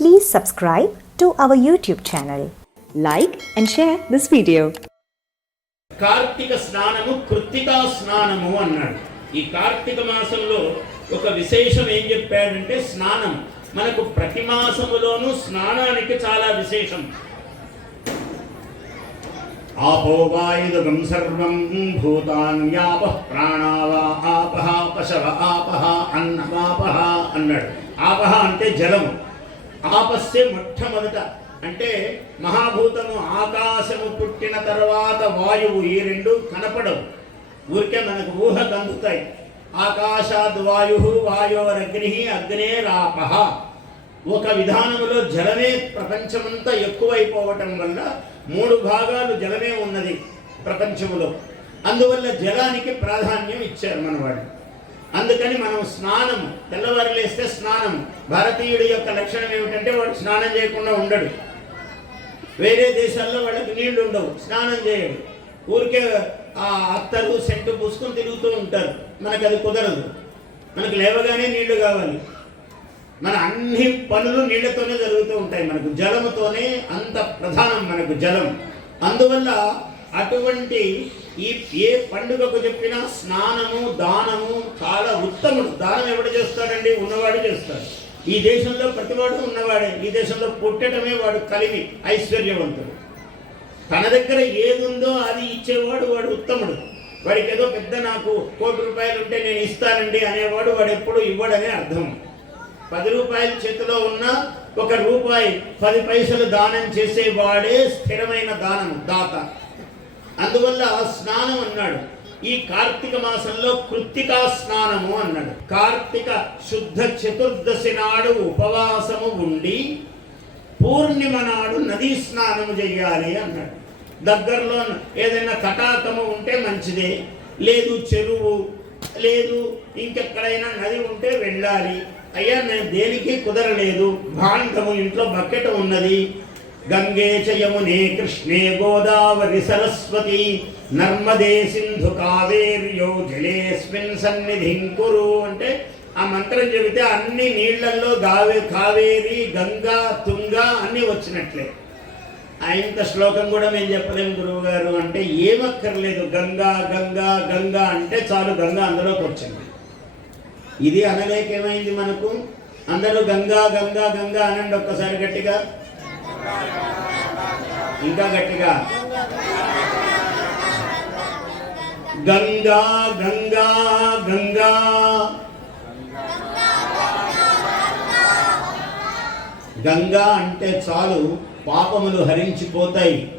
Please subscribe to our YouTube channel. Like and share this video. Karthika స్నానము కృత్తికా స్నానము అన్నాడు. ఈ కార్తీక మాసంలో ఒక విశేషం ఏం చెప్పాడంటే స్నానం. మనకు ప్రతి మాసములోనూ స్నానానికి చాలా విశేషం. ఆపో వాయుదుగం సర్వం భూతాన్యాప ప్రాణావా ఆపహ పశవ ఆపహ అన్నమాపహ అన్నాడు. ఆపహ అంటే జలము. ఆపస్సే మొట్టమొదట. అంటే మహాభూతము ఆకాశము పుట్టిన తర్వాత వాయువు ఈ రెండు కనపడవు. ఊరికే మనకు ఊహ కందుతాయి ఆకాశాద్ వాయు వాయోరగ్ని అగ్నేరాపహ ఒక విధానములో జలమే ప్రపంచమంతా ఎక్కువైపోవటం వల్ల మూడు భాగాలు జలమే ఉన్నది ప్రపంచములో. అందువల్ల జలానికి ప్రాధాన్యం ఇచ్చారు మనవాళ్ళు. అందుకని మనం స్నానం తెల్లవారు లేస్తే స్నానం భారతీయుడి యొక్క లక్షణం ఏమిటంటే వాడు స్నానం చేయకుండా ఉండడు. వేరే దేశాల్లో వాళ్ళకి నీళ్ళు ఉండవు స్నానం చేయడు. ఊరికే ఆ అత్తరు సెంటు పూసుకొని తిరుగుతూ ఉంటారు. మనకు అది కుదరదు. మనకు లేవగానే నీళ్ళు కావాలి. మన అన్ని పనులు నీళ్ళతోనే జరుగుతూ ఉంటాయి మనకు. జలముతోనే అంత ప్రధానం మనకు జలం. అందువల్ల అటువంటి ఈ ఏ పండుగకు చెప్పినా స్నానము దానము చాలా దానం ఎవడు చేస్తాడండి? ఉన్నవాడు చేస్తాడు. ఈ దేశంలో ప్రతివాడు ఉన్నవాడే. ఈ దేశంలో పుట్టడమే వాడు కలివి ఐశ్వర్యవంతుడు. తన దగ్గర ఏది ఉందో అది ఇచ్చేవాడు వాడు ఉత్తముడు. వాడికి ఏదో పెద్ద నాకు కోటి రూపాయలు ఉంటే నేను ఇస్తానండి అనేవాడు వాడు ఎప్పుడు ఇవ్వడనే అర్థం. పది రూపాయలు చేతిలో ఉన్న ఒక రూపాయి పది పైసలు దానం చేసేవాడే స్థిరమైన దానం దాత. అందువల్ల స్నానం అన్నాడు. ఈ కార్తీక మాసంలో కృత్తికా స్నానము అన్నాడు. కార్తీక శుద్ధ చతుర్దశి నాడు ఉపవాసము ఉండి పూర్ణిమ నాడు నదీ స్నానము చెయ్యాలి అన్నాడు. దగ్గరలో ఏదైనా తటాకము ఉంటే మంచిదే. లేదు చెరువు లేదు ఇంకెక్కడైనా నది ఉంటే వెళ్ళాలి. అయ్యా నేను దేనికి కుదరలేదు. భాండము ఇంట్లో బకెట్ ఉన్నది. గంగే చ యమునే కృష్ణే గోదావరి సరస్వతి నర్మదే సింధు కావేర్యో జలేస్మిన్ సన్నిధిం కురు అంటే ఆ మంత్రం చెబితే అన్ని నీళ్ళల్లో గావే కావేరి గంగా తుంగ అన్నీ వచ్చినట్లే. ఇంత శ్లోకం కూడా మేము చెప్పలేము గురువు గారు అంటే ఏమక్కర్లేదు. గంగా గంగా గంగా అంటే చాలు గంగా అందులోకి వచ్చింది. ఇది అనలేక ఏమైంది మనకు? అందరూ గంగా గంగా గంగా అనండి ఒక్కసారి గట్టిగా. ఇంకా గట్టిగా. గంగా గంగా గంగా. గంగా అంటే చాలు పాపములు హరించిపోతాయి.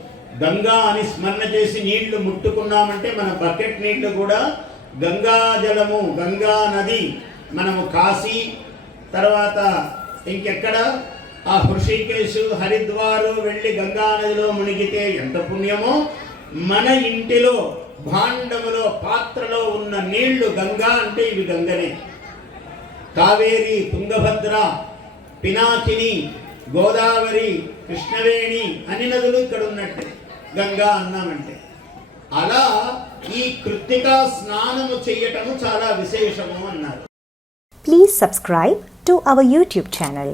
గంగా అని స్మరణ చేసి నీళ్ళు ముట్టుకున్నామంటే మన బకెట్ నీళ్ళు కూడా గంగా జలము గంగా నది మనము కాశీ తర్వాత ఇంకెక్కడ? ఆ హృషికేశు హరిద్వారు వెళ్ళి గంగా నదిలో మునిగితే ఎంత పుణ్యమో? మన ఇంటిలో భాండములో పాత్రలో ఉన్న నీళ్ళు గంగా అంటే ఇవి గంగనే. కావేరి తుంగభద్ర పినాకిని గోదావరి కృష్ణవేణి అన్ని నదులు ఇక్కడ ఉన్నట్టే గంగా అన్నామంటే. అలా ఈ కృత్తికా స్నానము చేయటము చాలా విశేషము అన్నారు. Please subscribe to our YouTube channel